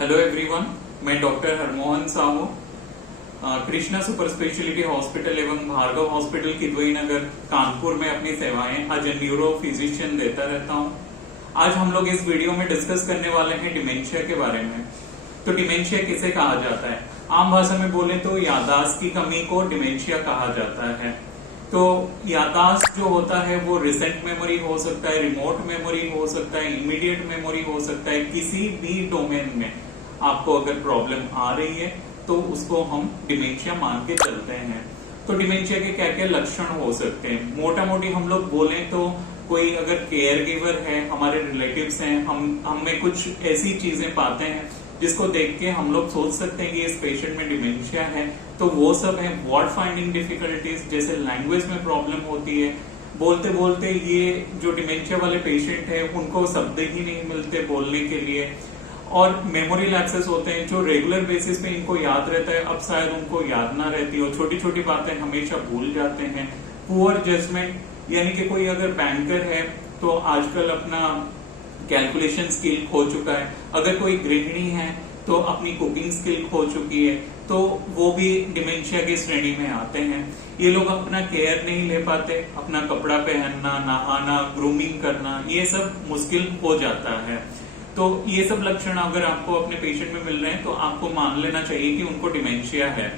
Hello everyone, मैं doctor Harmohan Sahu Krishna super speciality hospital एवं Bhargava hospital Kidwai Nagar Kanpur में अपनी सेवाएं एज ए न्यूरो फिजिशियन देता रहता हूं। आज हम लोग इस वीडियो में डिस्कस करने वाले हैं डिमेंशिया के बारे में। तो डिमेंशिया किसे कहा जाता है? आम भाषा में बोले तो याददाश्त की कमी को डिमेंशिया कहा जाता है। तो याददाश्त जो होता है वो रिसेंट मेमोरी हो सकता है, रिमोट मेमोरी हो सकता है, इमीडिएट मेमोरी हो सकता है। किसी भी डोमेन में आपको अगर प्रॉब्लम आ रही है तो उसको हम डिमेंशिया मान के चलते हैं। तो डिमेंशिया के क्या क्या लक्षण हो सकते हैं? मोटा मोटी हम लोग बोले तो कोई अगर केयर गिवर है, हमारे रिलेटिव्स हैं, हम में कुछ ऐसी चीजें पाते हैं जिसको देख के हम लोग सोच सकते हैं कि इस पेशेंट में डिमेंशिया है। तो वो सब है वर्ड फाइंडिंग डिफिकल्टीज, जैसे लैंग्वेज में प्रॉब्लम होती है, बोलते बोलते ये जो डिमेंशिया वाले पेशेंट है उनको शब्द ही नहीं मिलते बोलने के लिए। और मेमोरी लैप्सेस होते हैं जो रेगुलर बेसिस पे इनको याद रहता है, अब शायद उनको याद ना रहती हो, छोटी छोटी बातें हमेशा भूल जाते हैं। पुअर जजमेंट, यानी कि कोई अगर बैंकर है तो आजकल अपना कैलकुलेशन स्किल खो चुका है, अगर कोई गृहिणी है तो अपनी कुकिंग स्किल खो चुकी है, तो वो भी डिमेंशिया की श्रेणी में आते हैं। ये लोग अपना केयर नहीं ले पाते, अपना कपड़ा पहनना, नहाना, ग्रूमिंग करना, ये सब मुश्किल हो जाता है। तो ये सब लक्षण अगर आपको अपने पेशेंट में मिल रहे हैं तो आपको मान लेना चाहिए कि उनको डिमेंशिया है।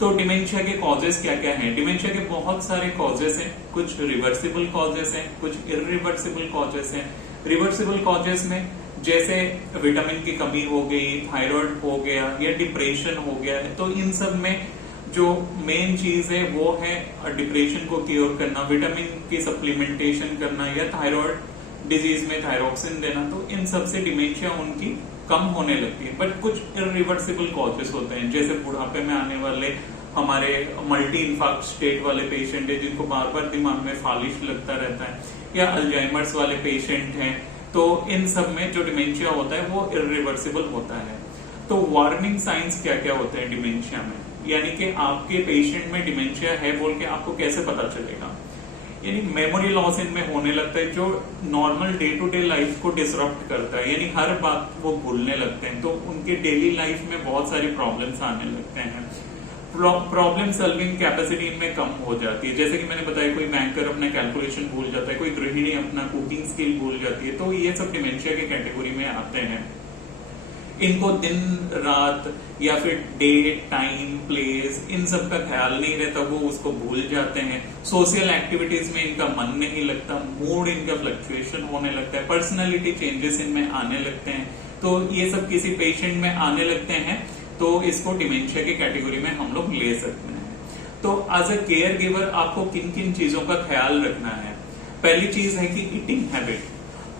तो डिमेंशिया के कॉजेस क्या क्या हैं? डिमेंशिया के बहुत सारे कॉजेस हैं, कुछ रिवर्सिबल कॉजेस हैं, कुछ इरिवर्सिबल कॉजेस हैं। रिवर्सिबल कॉजेस में जैसे विटामिन की कमी हो गई, थायराइड हो गया या डिप्रेशन हो गया है, तो इन सब में जो मेन चीज है वो है डिप्रेशन को क्योर करना, विटामिन की सप्लीमेंटेशन करना या थायराइड डिजीज में थायरोक्सिन देना। तो इन सब से डिमेंशिया उनकी कम होने लगती है। बट कुछ इरिवर्सिबल कॉजेस होते हैं, जैसे बुढ़ापे में आने वाले हमारे मल्टी इन्फार्क्ट स्टेट वाले पेशेंट है जिनको बार बार दिमाग में फालिश लगता रहता है, या अल्जाइमर्स वाले पेशेंट हैं, तो इन सब में जो डिमेंशिया होता है वो इरिवर्सिबल होता है। तो वार्निंग साइंस क्या क्या होते हैं डिमेंशिया में, यानी कि आपके पेशेंट में डिमेंशिया है बोल के आपको कैसे पता चलेगा? यानी मेमोरी लॉस इनमें होने लगता है जो normal day to day life को डिसरप्ट करता है, यानी हर बात वो भूलने लगते हैं, तो उनके डेली लाइफ में बहुत सारी प्रॉब्लम्स आने लगते हैं। प्रॉब्लम सॉल्विंग कैपेसिटी इनमें कम हो जाती है, जैसे कि मैंने बताया कोई बैंकर अपना कैलकुलेशन भूल जाता है, कोई गृहिणी अपना कुकिंग स्किल भूल जाती है, तो ये सब डिमेंशिया की कैटेगरी में आते हैं। इनको दिन रात या फिर डे टाइम प्लेस इन सब का ख्याल नहीं रहता, वो उसको भूल जाते हैं। सोशल एक्टिविटीज में इनका मन नहीं लगता, मूड इनका फ्लक्चुएशन होने लगता है, पर्सनालिटी चेंजेस इनमें आने लगते हैं। तो ये सब किसी पेशेंट में आने लगते हैं तो इसको डिमेंशिया की कैटेगरी में हम लोग ले सकते हैं। तो एज ए केयर गिवर आपको किन किन चीजों का ख्याल रखना है? पहली चीज है कि ईटिंग हैबिट।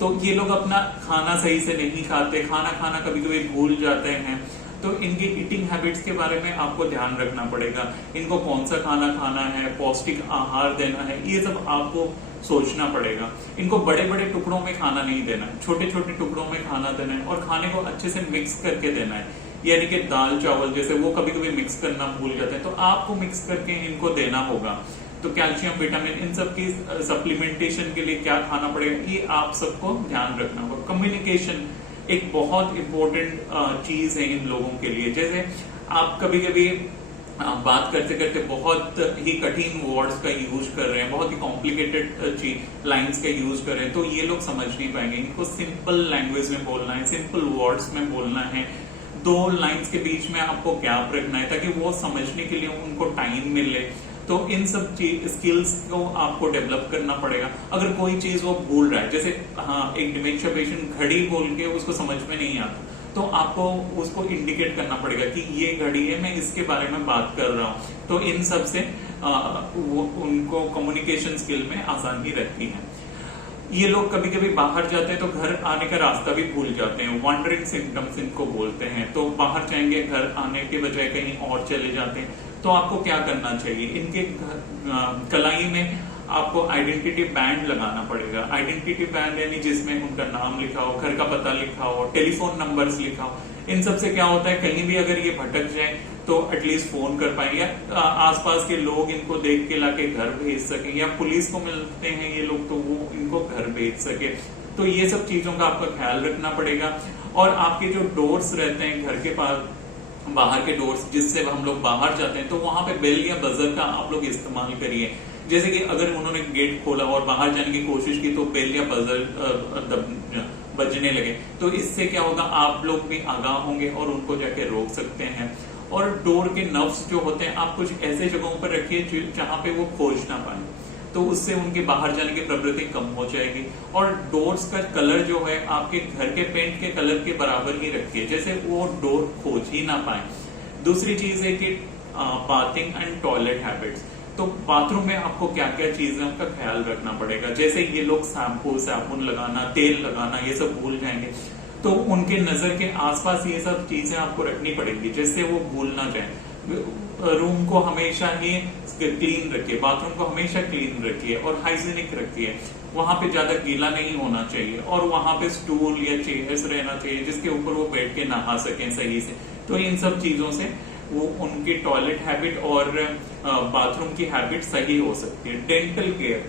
तो ये लोग अपना खाना सही से नहीं खाते, खाना खाना कभी कभी भूल जाते हैं, तो इनकी ईटिंग हैबिट्स के बारे में आपको ध्यान रखना पड़ेगा। इनको कौन सा खाना खाना है, पौष्टिक आहार देना है, ये सब आपको सोचना पड़ेगा। इनको बड़े बड़े टुकड़ों में खाना नहीं देना है, छोटे छोटे टुकड़ों में खाना देना है, और खाने को अच्छे से मिक्स करके देना है। यानी कि दाल चावल जैसे वो कभी कभी मिक्स करना भूल जाते हैं, तो आपको मिक्स करके इनको देना होगा। तो कैल्शियम, विटामिन, इन सब की सप्लीमेंटेशन के लिए क्या खाना पड़ेगा, ये आप सबको ध्यान रखना होगा। कम्युनिकेशन एक बहुत इंपॉर्टेंट चीज है इन लोगों के लिए। जैसे आप कभी कभी बात करते करते बहुत ही कठिन वर्ड्स का यूज कर रहे हैं, बहुत ही कॉम्प्लिकेटेड लाइंस का यूज कर रहे हैं, तो ये लोग समझ नहीं पाएंगे। इनको सिंपल लैंग्वेज में बोलना है, सिंपल वर्ड्स में बोलना है, दो लाइंस के बीच में आपको गैप रखना है ताकि वो समझने के लिए उनको टाइम मिले। तो इन सब स्किल्स को आपको डेवलप करना पड़ेगा। अगर कोई चीज वो भूल रहा है, जैसे एक डिमेंशिया पेशेंट घड़ी बोल के उसको समझ में नहीं आता, तो आपको उसको इंडिकेट करना पड़ेगा कि ये घड़ी है, मैं इसके बारे में बात कर रहा हूं। तो इन सब से उनको कम्युनिकेशन स्किल में आसानी रहती है। ये लोग कभी कभी बाहर जाते हैं तो घर आने का रास्ता भी भूल जाते हैं, वॉन्डरिंग सिम्टम्स इनको बोलते हैं। तो बाहर जाएंगे, घर आने के बजाय कहीं और चले जाते हैं, तो आपको क्या करना चाहिए? इनके कलाई में आपको आइडेंटिटी बैंड लगाना पड़ेगा। आइडेंटिटी बैंड यानी जिसमें उनका नाम लिखा हो, घर का पता लिखा हो, टेलीफोन नंबर्स लिखा हो। इन सब से क्या होता है, कहीं भी अगर ये भटक जाए तो एटलीस्ट फोन कर पाए, या आसपास के लोग इनको देख के लाके घर भेज सके, या पुलिस को मिलते हैं ये लोग तो वो इनको घर भेज सके। तो ये सब चीजों का आपको ख्याल रखना पड़ेगा। और आपके जो डोर्स रहते हैं घर के पास, बाहर के डोर्स जिससे हम लोग बाहर जाते हैं, तो वहां पे बेल या बजर का आप लोग इस्तेमाल करिए। जैसे कि अगर उन्होंने गेट खोला और बाहर जाने की कोशिश की तो बेल या बजर बजने लगे, तो इससे क्या होगा, आप लोग भी आगाह होंगे और उनको जाके रोक सकते हैं। और डोर के नर्व्स जो होते हैं आप कुछ ऐसे जगहों पर रखिए जहां पे वो खोज ना पाए, तो उससे उनके बाहर जाने की प्रवृत्ति कम हो जाएगी। और डोर्स का कलर जो है आपके घर के पेंट के कलर के बराबर ही रखिए, जैसे वो डोर खोज ही ना पाए। दूसरी चीज है कि बाथिंग एंड टॉयलेट हैबिट्स। तो बाथरूम में आपको क्या क्या चीजें उनका ख्याल रखना पड़ेगा। जैसे ये लोग शैम्पू, साबुन लगाना, तेल लगाना ये सब भूल जाएंगे, तो उनके नजर के आसपास ये सब चीजें आपको रखनी पड़ेंगी जिससे वो भूल ना जाए। रूम को हमेशा ही क्लीन रखिए, बाथरूम को हमेशा क्लीन रखिए और हाइजीनिक रखिए। वहां पे ज्यादा गीला नहीं होना चाहिए और वहां पे स्टूल या चेयर्स रहना चाहिए जिसके ऊपर वो बैठ के नहा सकें सही से। तो इन सब चीजों से वो उनकी टॉयलेट हैबिट और बाथरूम की हैबिट सही हो सकती है। डेंटल केयर,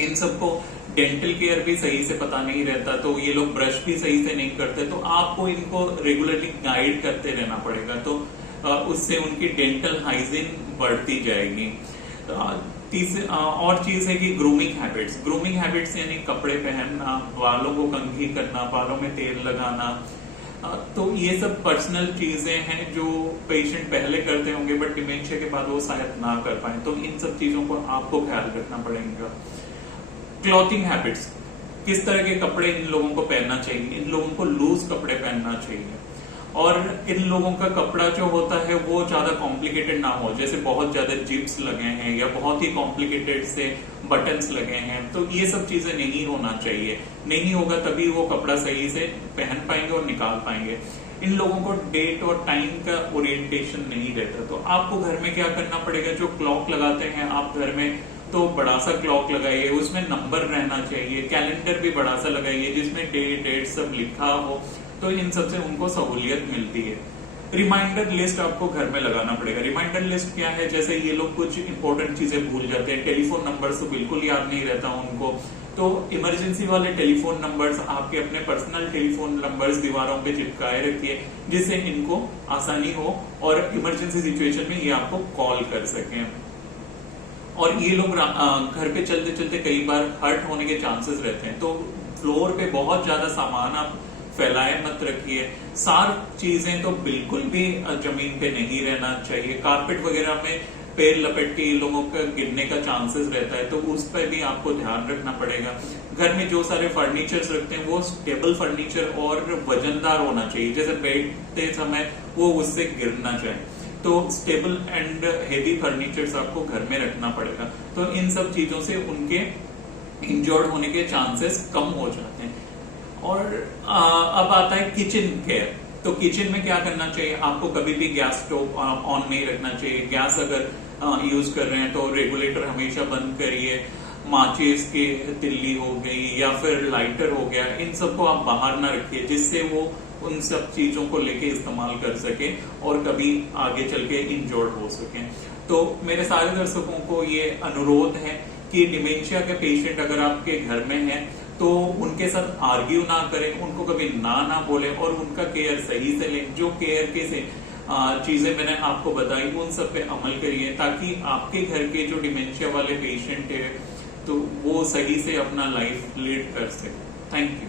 इन सबको डेंटल केयर भी सही से पता नहीं रहता, तो ये लोग ब्रश भी सही से नहीं करते, तो आपको इनको रेगुलरली गाइड करते रहना पड़ेगा, तो उससे उनकी डेंटल हाइजीन बढ़ती जाएगी। और चीज है कि ग्रूमिंग हैबिट्स। ग्रूमिंग हैबिट्स यानी कपड़े पहनना, बालों को कंघी करना, बालों में तेल लगाना, तो ये सब पर्सनल चीजें हैं जो पेशेंट पहले करते होंगे बट डिमेंशिया के बाद वो शायद ना कर पाए, तो इन सब चीजों को आपको ख्याल रखना पड़ेगा। क्लॉथिंग हैबिट्स, किस तरह के कपड़े इन लोगों को पहनना चाहिए। इन लोगों को लूज कपड़े पहनना चाहिए और इन लोगों का कपड़ा जो होता है वो ज्यादा कॉम्प्लिकेटेड ना हो, जैसे बहुत ज्यादा जिप्स लगे हैं या बहुत ही कॉम्प्लिकेटेड से बटन्स लगे हैं, तो ये सब चीजें नहीं होना चाहिए। नहीं होगा तभी वो कपड़ा सही से पहन पाएंगे और निकाल पाएंगे। इन लोगों को डेट और टाइम का ओरिएंटेशन नहीं रहता, तो आपको घर में क्या करना पड़ेगा, जो क्लॉक लगाते हैं आप घर में, तो बड़ा सा क्लॉक लगाइए, उसमें नंबर रहना चाहिए। कैलेंडर भी बड़ा सा लगाइए जिसमें डेट सब लिखा हो, तो इन सबसे उनको सहूलियत मिलती है। रिमाइंडर लिस्ट आपको घर में लगाना पड़ेगा। रिमाइंडर लिस्ट क्या है, जैसे ये लोग कुछ इंपॉर्टेंट चीजें भूल जाते हैं, टेलीफोन नंबर तो बिल्कुल याद नहीं रहता उनको, तो इमरजेंसी वाले टेलीफोन नंबर्स, आपके अपने पर्सनल टेलीफोन नंबर्स दीवारों पे चिपकाए रखिए जिससे इनको आसानी हो और इमरजेंसी सिचुएशन में ये आपको कॉल कर सकें। और ये लोग घर पे चलते चलते कई बार हर्ट होने के चांसेस रहते हैं, तो फ्लोर पे बहुत ज्यादा सामान आप फैलाए मत रखिए। शार्प चीजें तो बिल्कुल भी जमीन पे नहीं रहना चाहिए। कारपेट वगैरह में पैर लपेट के लोगों का गिरने का चांसेस रहता है, तो उस पर भी आपको ध्यान रखना पड़ेगा। घर में जो सारे फर्नीचर्स रखते हैं वो स्टेबल फर्नीचर और वजनदार होना चाहिए, जैसे बैठते समय वो उससे गिर ना जाए, तो स्टेबल एंड हेवी फर्नीचर्स आपको घर में रखना पड़ेगा। तो इन सब चीजों से उनके इंजर्ड होने के चांसेस कम हो जाते हैं। और अब आता है किचन केयर। तो किचन में क्या करना चाहिए, आपको कभी भी गैस स्टोव ऑन नहीं रखना चाहिए। गैस अगर यूज कर रहे हैं तो रेगुलेटर हमेशा बंद करिए। माचिस की तिल्ली हो गई या फिर लाइटर हो गया, इन सबको आप बाहर ना रखिए जिससे वो उन सब चीजों को लेके इस्तेमाल कर सके और कभी आगे चल के इंजर्ड हो सके। तो मेरे सारे दर्शकों को ये अनुरोध है कि डिमेंशिया के पेशेंट अगर आपके घर में है तो उनके साथ आर्ग्यू ना करें, उनको कभी ना बोले और उनका केयर सही से लें। जो केयर के से चीजें मैंने आपको बताई उन सब पे अमल करिए ताकि आपके घर के जो डिमेंशिया वाले पेशेंट है तो वो सही से अपना लाइफ लीड कर सके। Thank you.